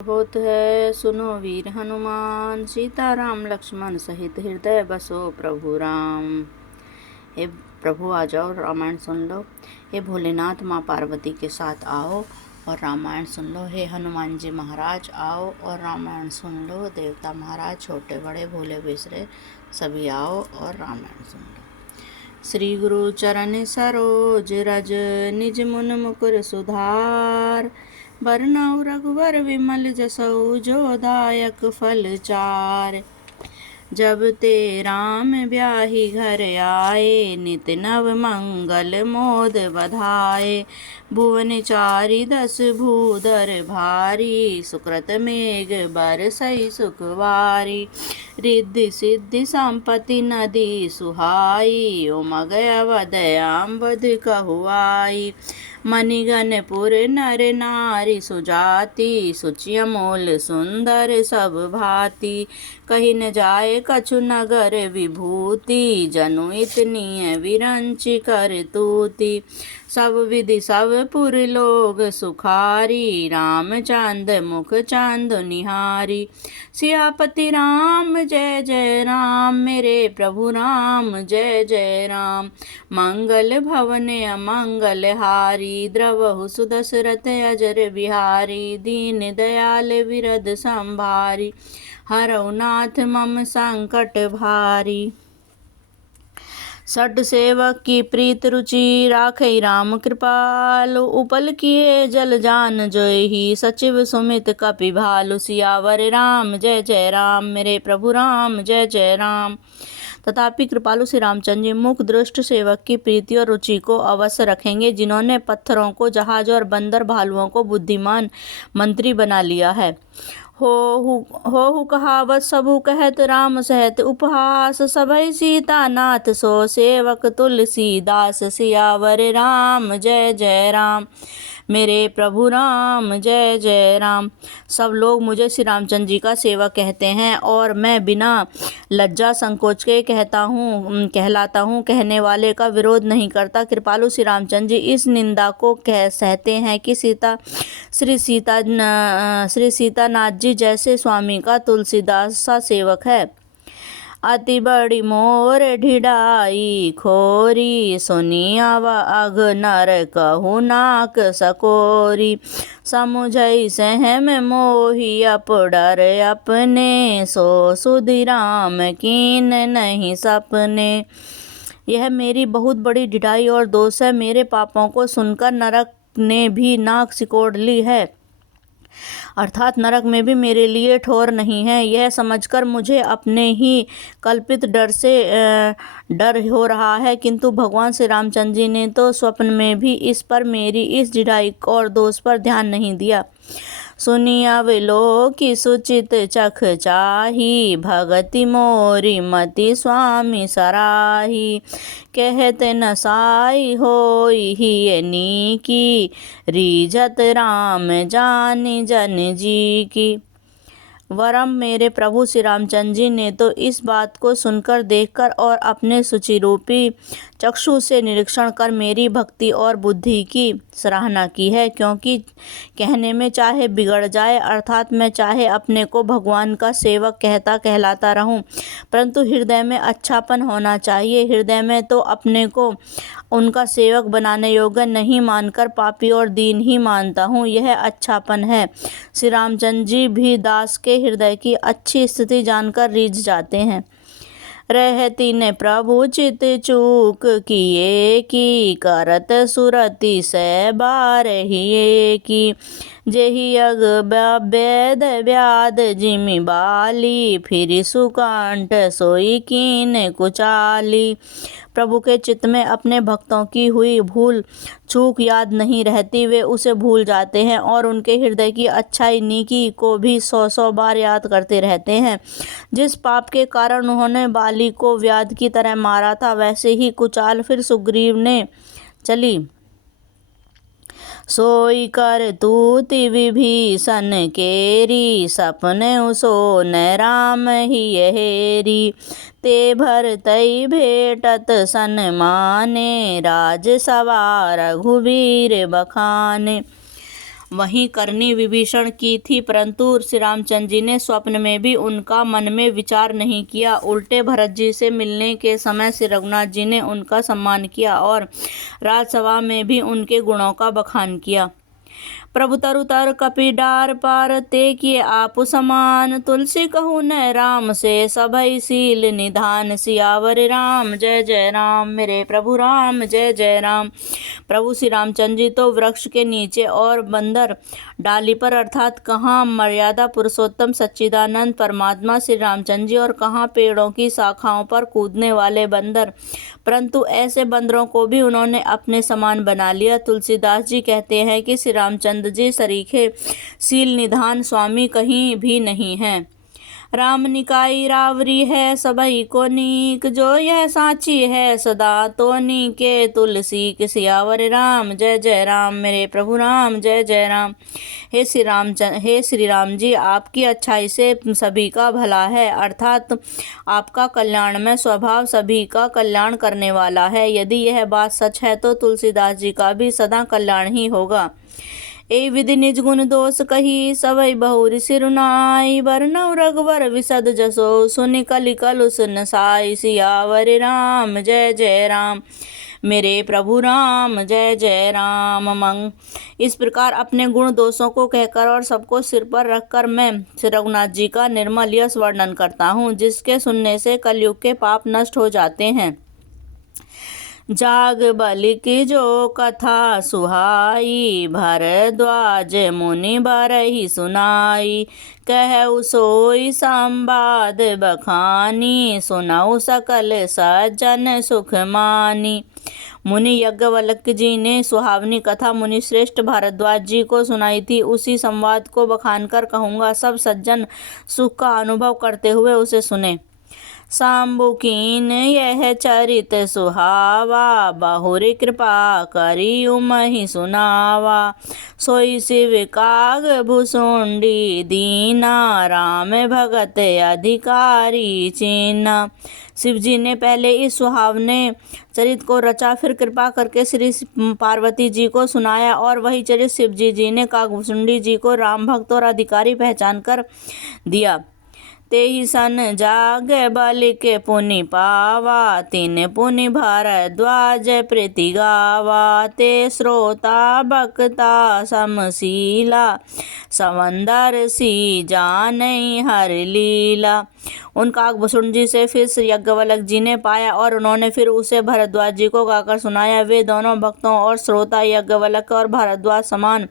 होत है सुनो वीर हनुमान, सीता राम लक्ष्मण सहित हृदय बसो प्रभु राम। हे प्रभु आ जाओ, रामायण सुन लो। हे भोलेनाथ माँ पार्वती के साथ आओ और रामायण सुन लो। हे हनुमान जी महाराज आओ और रामायण सुन लो। देवता महाराज छोटे बड़े भोले बिसरे सभी आओ और रामायण सुन लो। श्री गुरु चरण सरोज रज निज मुन मुकुर सुधार, बरनउँ रघुवर विमल जसउ जो दायक फल चार। जब ते राम ब्याही घर आए, नित नव मंगल मोद बधाए। भुवन चारि दस भूधर भारी, सुकृत मेघ बरसई सुखवारी। रिद्धि सिद्धि संपत्ति नदी सुहाई, उमग अवध अम्बुध कहुआई। मणिगणपुर नर नारी सुजाति, सुचि अमोल सुंदर सब भांति। कही न जाए कछु नगर विभूति, जनु इतनी विरंचि कर तूति। सब विधि सब पुर लोग सुखारी, रामचंद मुख चंद निहारी। सियापति राम जय जय राम, मेरे प्रभु राम जय जय राम। मंगल भवन अमंगल हारी, द्रवहु सुदशरथ अजर बिहारी। दीन दयाल विरद संभारी, हरौ नाथ मम संकट भारी। सठ सेवक की प्रीत रुचि, राखै राम कृपालु। उपल किए जल जान जोहि, सचिव सुमित कपि भालु। सियावर राम जय जय राम, मेरे प्रभु राम जय जय राम। तथापि कृपालु श्री रामचंद्र जी मुख दृष्ट सेवक की प्रीति और रुचि को अवश्य रखेंगे, जिन्होंने पत्थरों को जहाज और बंदर भालुओं को बुद्धिमान मंत्री बना लिया है। हो कहावत सबु कहत, राम सहत उपहास। सभै सीता नाथ सो सेवक तुलसीदास। सियावर राम जय जय राम, मेरे प्रभु राम जय जय राम। सब लोग मुझे श्री रामचंद्र जी का सेवक कहते हैं और मैं बिना लज्जा संकोच के कहलाता हूँ। कहने वाले का विरोध नहीं करता। कृपालु श्री रामचंद्र जी इस निंदा को सहते हैं कि श्री सीतानाथ जी जैसे स्वामी का तुलसीदास सा सेवक है। अति बड़ी मोर ढिढाई खोरी, सुनिया अघ नर कहु नाक सकोरी। समुझई सहम मोहि अपडर अपने, सो सुधि राम कीन नहीं सपने। यह मेरी बहुत बड़ी ढिढाई और दोष है। मेरे पापों को सुनकर नरक ने भी नाक सिकोड़ ली है, अर्थात नरक में भी मेरे लिए ठौर नहीं है। यह समझकर मुझे अपने ही कल्पित डर हो रहा है, किंतु भगवान श्री रामचंद्र जी ने तो स्वप्न में भी इस पर मेरी इस ढिढाई और दोष पर ध्यान नहीं दिया। सुनिया विलोकी सुचित चख चाही, भगति मोरी मति स्वामी सराही। कहत न साई होई ही नीकी, रीझत राम जानी जन जी की। वरम मेरे प्रभु श्री रामचंद्र जी ने तो इस बात को सुनकर, देखकर और अपने सुचिरूपी चक्षु से निरीक्षण कर मेरी भक्ति और बुद्धि की सराहना की है। क्योंकि कहने में चाहे बिगड़ जाए, अर्थात मैं चाहे अपने को भगवान का सेवक कहलाता रहूं, परंतु हृदय में अच्छापन होना चाहिए। हृदय में तो अपने को उनका सेवक बनाने योग्य नहीं मानकर पापी और दीन ही मानता हूँ। यह अच्छापन है। श्री रामचंद्र जी भी दास के हृदय की अच्छी स्थिति जानकर रीझ जाते हैं। रहती ने प्रभु चित चूक किए की, करत सुरति से बार हिये की। जेहि अग वेद व्याध जिमि बाली, फिर सुकांठ सोई कीन कुचाली। प्रभु के चित्त में अपने भक्तों की हुई भूल चूक याद नहीं रहती। वे उसे भूल जाते हैं और उनके हृदय की अच्छाई नीकी को भी 100 बार याद करते रहते हैं। जिस पाप के कारण उन्होंने बाली को व्याध की तरह मारा था, वैसे ही कुचाल फिर सुग्रीव ने चली। सोई कर तूति विभीषण केरी, सपने सो न राम ही हेरी। ते भर तई भेटत सन्माने, राज सवार रघुवीर बखाने। वहीं करनी विभीषण की थी, परंतु श्री रामचंद्र जी ने स्वप्न में भी उनका मन में विचार नहीं किया। उल्टे भरत जी से मिलने के समय श्री रघुनाथ जी ने उनका सम्मान किया और राजसभा में भी उनके गुणों का बखान किया। प्रभु तरु तर कपि डार पार, ते किए आप समान। तुलसी कहूँ न राम से, सभई सील निधान। सियावर राम जय जय राम, मेरे प्रभु राम जय जय राम। प्रभु श्री रामचंद्र जी तो वृक्ष के नीचे और बंदर डाली पर, अर्थात कहाँ मर्यादा पुरुषोत्तम सच्चिदानंद परमात्मा श्री रामचंद्र जी और कहाँ पेड़ों की शाखाओं पर कूदने वाले बंदर, परंतु ऐसे बंदरों को भी उन्होंने अपने समान बना लिया। तुलसीदास जी कहते हैं कि श्री रामचंद्र जी सरीखे सील निधान स्वामी कहीं भी नहीं हैं। राम निकाई रावरी है सबई को नीक, जो यह साची है सदा तो नीके। तुलसी के सियावर राम जय जय राम, मेरे प्रभु राम जय जय राम। हे श्री राम जी, आपकी अच्छाई से सभी का भला है, अर्थात आपका कल्याणमय स्वभाव सभी का कल्याण करने वाला है। यदि यह बात सच है तो तुलसीदास जी का भी सदा कल्याण ही होगा। ए विधि निज गुण दोष कही, सबई बहुरी सिरुनाई। बरनउँ रघुवर विशद जसो, सुनि कलि कलुष नसाई। सियावर राम जय जय राम, मेरे प्रभु राम जय जय राम। मंग इस प्रकार अपने गुण दोषों को कहकर और सबको सिर पर रखकर मैं श्री रघुनाथ जी का निर्मल यश वर्णन करता हूँ, जिसके सुनने से कलयुग के पाप नष्ट हो जाते हैं। जाग बलि की जो कथा सुहाई, भरद्वाज मुनि बरहि सुनाई। कहु सोई संवाद बखानी, सुनऊ सकल सज्जन सुख मानी। मुनि यज्ञवल्क्य जी ने सुहावनी कथा मुनि श्रेष्ठ भारद्वाज जी को सुनाई थी। उसी संवाद को बखान कर कहूँगा, सब सज्जन सुख का अनुभव करते हुए उसे सुने। शाम्बु कीन यह चरित सुहावा, बहुरी कृपा करी उमहि सुनावा। सोई शिव काग भुसुंडी दीना, राम भगत अधिकारी चीना। शिव जी ने पहले इस सुहावने चरित को रचा, फिर कृपा करके श्री पार्वती जी को सुनाया और वही चरित शिव जी ने कागभुसुंडी जी को राम भक्त और अधिकारी पहचान कर दिया। तेहि सन जागे बलि के पुनि पावा, तीन पुनि भारद्वाज प्रीति गावा। ते श्रोता बक्ता समशीला, समंदर सी जानई हर लीला। उन कागभूषण जी से फिर श्री यज्ञवल्क्य जी ने पाया और उन्होंने फिर उसे भरद्वाज जी को गाकर सुनाया। वे दोनों भक्तों और श्रोता यज्ञवल्क्य और भारद्वाज समान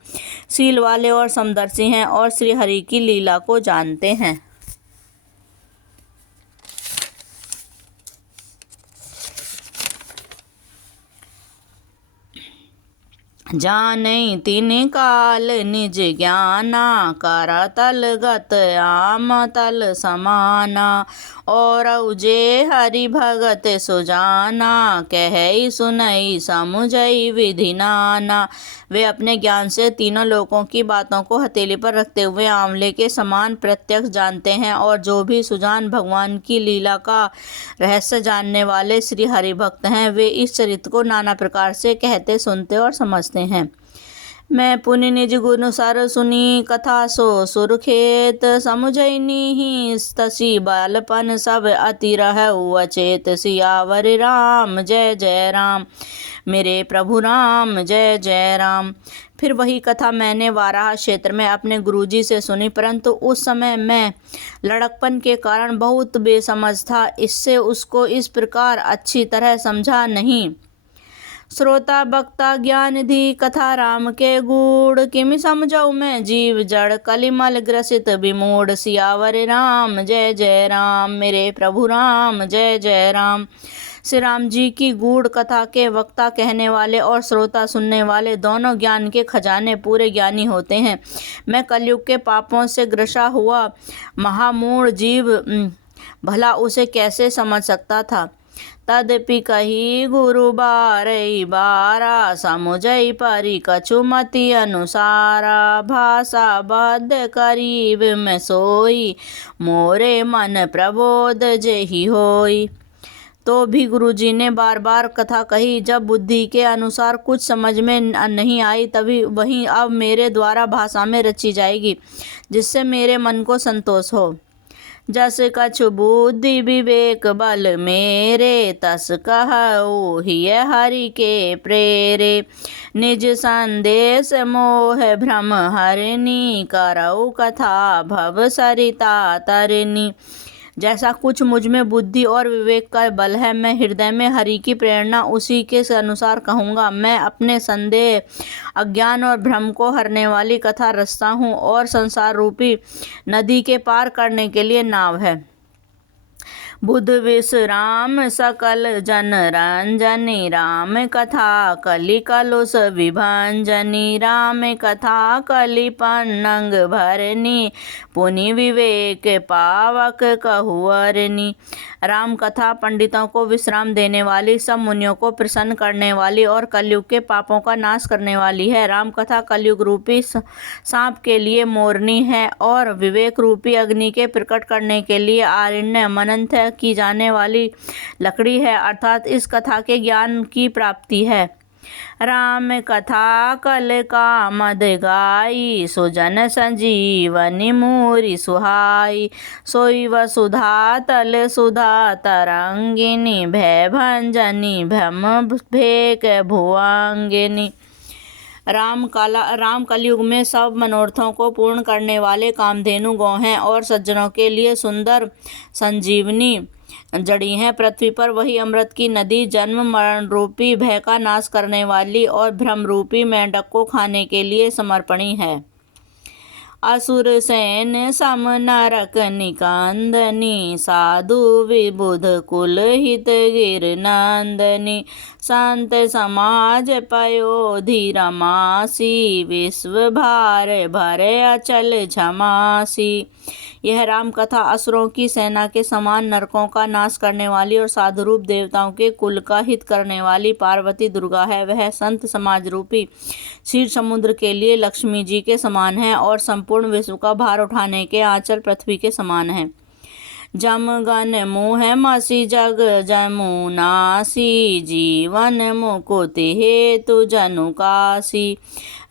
शील वाले और समदर्शी हैं और श्री हरि की लीला को जानते हैं। जानई तीन काल निज ज्ञाना, करतल गत आम तल समाना। और जे हरि भगत सुजाना, कहई सुनई समुझई विधि नाना। वे अपने ज्ञान से तीनों लोकों की बातों को हथेली पर रखते हुए आंवले के समान प्रत्यक्ष जानते हैं और जो भी सुजान भगवान की लीला का रहस्य जानने वाले श्री हरि भक्त हैं, वे इस चरित्र को नाना प्रकार से कहते, सुनते और समझते हैं। मैं पुनि निज गुण सर सुनी, कथा सो सुरखेत। समुझई नीहि तसी बालपन, सब अति रहउ अचेत। सियावर राम जय जय राम, मेरे प्रभु राम जय जय राम। फिर वही कथा मैंने वाराह क्षेत्र में अपने गुरुजी से सुनी, परंतु उस समय मैं लड़कपन के कारण बहुत बेसमझ था, इससे उसको इस प्रकार अच्छी तरह समझा नहीं। श्रोता बक्ता ज्ञाननिधि कथा राम के गूढ़, किमि समझऊ मैं जीव जड़ कलिमल ग्रसित विमूढ़। सियावर राम जय जय राम, मेरे प्रभु राम जय जय राम। श्री राम जी की गूढ़ कथा के वक्ता कहने वाले और श्रोता सुनने वाले दोनों ज्ञान के खजाने पूरे ज्ञानी होते हैं। मैं कलयुग के पापों से ग्रसा हुआ महामूढ़ जीव भला उसे कैसे समझ सकता था। तदपि कही गुरु बारई बारा, समुझई परि कछु मति अनुसारा। भाषा बद्ध करीब में सोई, मोरे मन प्रबोध जेहि होई। तो भी गुरुजी ने बार बार कथा कही। जब बुद्धि के अनुसार कुछ समझ में नहीं आई तभी वहीं अब मेरे द्वारा भाषा में रची जाएगी, जिससे मेरे मन को संतोष हो। जस कछु बुद्धि विवेक बल मेरे, तस कहऊ हिय हरि के प्रेरे। निज संदेश मोह भ्रम हरनी, करऊ कथा भव सरिता तरनी। जैसा कुछ मुझ में बुद्धि और विवेक का बल है, मैं हृदय में हरि की प्रेरणा उसी के अनुसार कहूँगा। मैं अपने संदेह, अज्ञान और भ्रम को हरने वाली कथा रचता हूँ और संसार रूपी नदी के पार करने के लिए नाव है। बुध विश्राम सकल जन रंजनी, राम कथा कलि कलुष विभंजनी। राम कथा कलि पन्नग भरनी, पुनि विवेक पावक कहुअरनी। राम कथा पंडितों को विश्राम देने वाली, सब मुनियों को प्रसन्न करने वाली और कलयुग के पापों का नाश करने वाली है। राम कथा कलयुग रूपी सांप के लिए मोरनी है और विवेक रूपी अग्नि के प्रकट करने के लिए आरण्य मनंथ की जाने वाली लकड़ी है, अर्थात इस कथा के ज्ञान की प्राप्ति है। राम कथा कल का मद गाई, सुजन संजीवनी मूरी सुहाई। सोई वसुधा तल सुधा तरंगिनी, भय भंजनी भ्रम भेक भुवंगिनी। राम कलयुग में सब मनोरथों को पूर्ण करने वाले कामधेनु गौ हैं और सज्जनों के लिए सुंदर संजीवनी जड़ी हैं। पृथ्वी पर वही अमृत की नदी, जन्म मरण रूपी भय का नाश करने वाली और भ्रम रूपी मेंढक को खाने के लिए समर्पणी है। असुर सैन सम नरक निकंदनी, साधु विबुध कुल हित गिर नंदनी। संत समाज पयोधि रमासी, विश्व भार भरे अचल झमासी। यह राम कथा असुरों की सेना के समान नरकों का नाश करने वाली और साधुरूप देवताओं के कुल का हित करने वाली पार्वती दुर्गा है। वह संत समाज रूपी क्षीर समुद्र के लिए लक्ष्मी जी के समान है और संपूर्ण विश्व का भार उठाने के आंचल पृथ्वी के समान है। जमगन मुह मसी जग जमुनासी, जीवन मुकुति हेतु जनुकासी।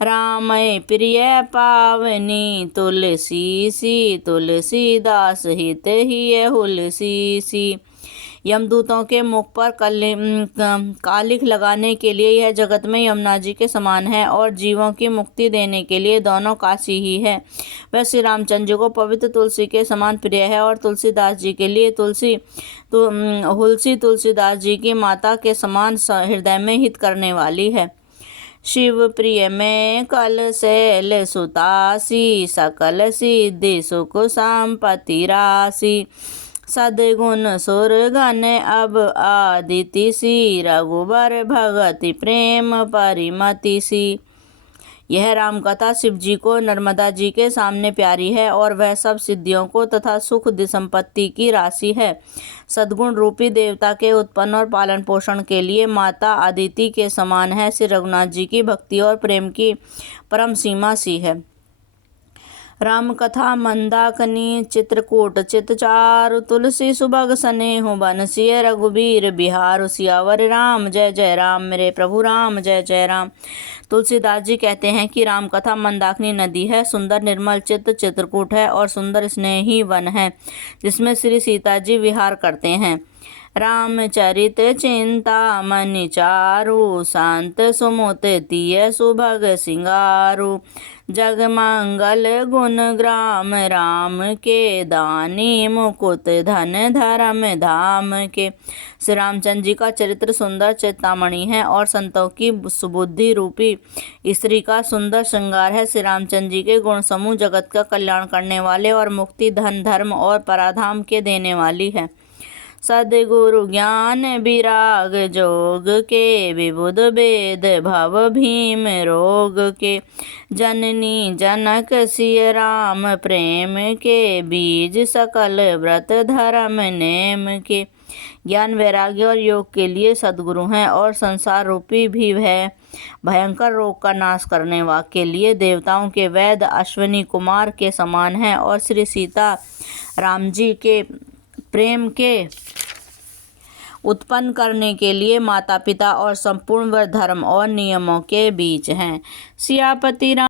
रामय प्रिय पावनी तुलसी सी, तुलसीदास हित ही हुलसी सी। यमदूतों के मुख पर कालिख लगाने के लिए यह जगत में यमुना जी के समान है और जीवों की मुक्ति देने के लिए दोनों काशी ही है। वह श्री रामचंद्र जी को पवित्र तुलसी के समान प्रिय है और तुलसीदास जी के लिए हुलसी तुलसीदास जी की माता के समान हृदय में हित करने वाली है। शिव प्रिय में कल शैल सुतासी, सकल सिद्धि सुख संपत्ति राशि। सद्गुण सुरगन अब आदिति सी, रघुबर भगति प्रेम परिमति सी। यह रामकथा शिव जी को नर्मदा जी के सामने प्यारी है और वह सब सिद्धियों को तथा सुख संपत्ति की राशि है। सद्गुण रूपी देवता के उत्पन्न और पालन पोषण के लिए माता आदिति के समान है। श्री रघुनाथ जी की भक्ति और प्रेम की परम सीमा सी है। राम कथा मंदाकिनी चित्रकूट चित चारु, तुलसी सुभग स्नेहु बंसिय रघुबीर बिहारु। सियावर राम जय जय राम, मेरे प्रभु राम जय जय राम। तुलसीदास जी कहते हैं कि राम कथा मंदाकिनी नदी है, सुंदर निर्मल चित्त चित्रकूट है और सुंदर स्नेही वन है जिसमें श्री सीता जी विहार करते हैं। रामचरित चिंता मनि चारु, शांत सुमुत तिय सुभग सिंगारु। जग मंगल गुण ग्राम राम के, दानी मुकुट धन धर्म धाम के। श्री रामचंद्र जी का चरित्र सुंदर चिंतामणि है और संतों की सुबुद्धि रूपी स्त्री का सुंदर श्रृंगार है। श्री रामचंद्र जी के गुण समूह जगत का कल्याण करने वाले और मुक्ति धन धर्म और पराधाम के देने वाली है। सद्गुरु ज्ञान विराग जोग के, विबुध वेद भव भीम रोग के। जननी जनक सिय राम प्रेम के, बीज सकल व्रत धर्म नेम के। ज्ञान वैराग्य और योग के लिए सद्गुरु हैं और संसार रूपी भी है भयंकर रोग का नाश करने के लिए देवताओं के वैद अश्विनी कुमार के समान है और श्री सीता राम जी के प्रेम के उत्पन्न करने के लिए माता पिता और संपूर्ण वर्ग धर्म और नियमों के बीच हैं। सियापति राम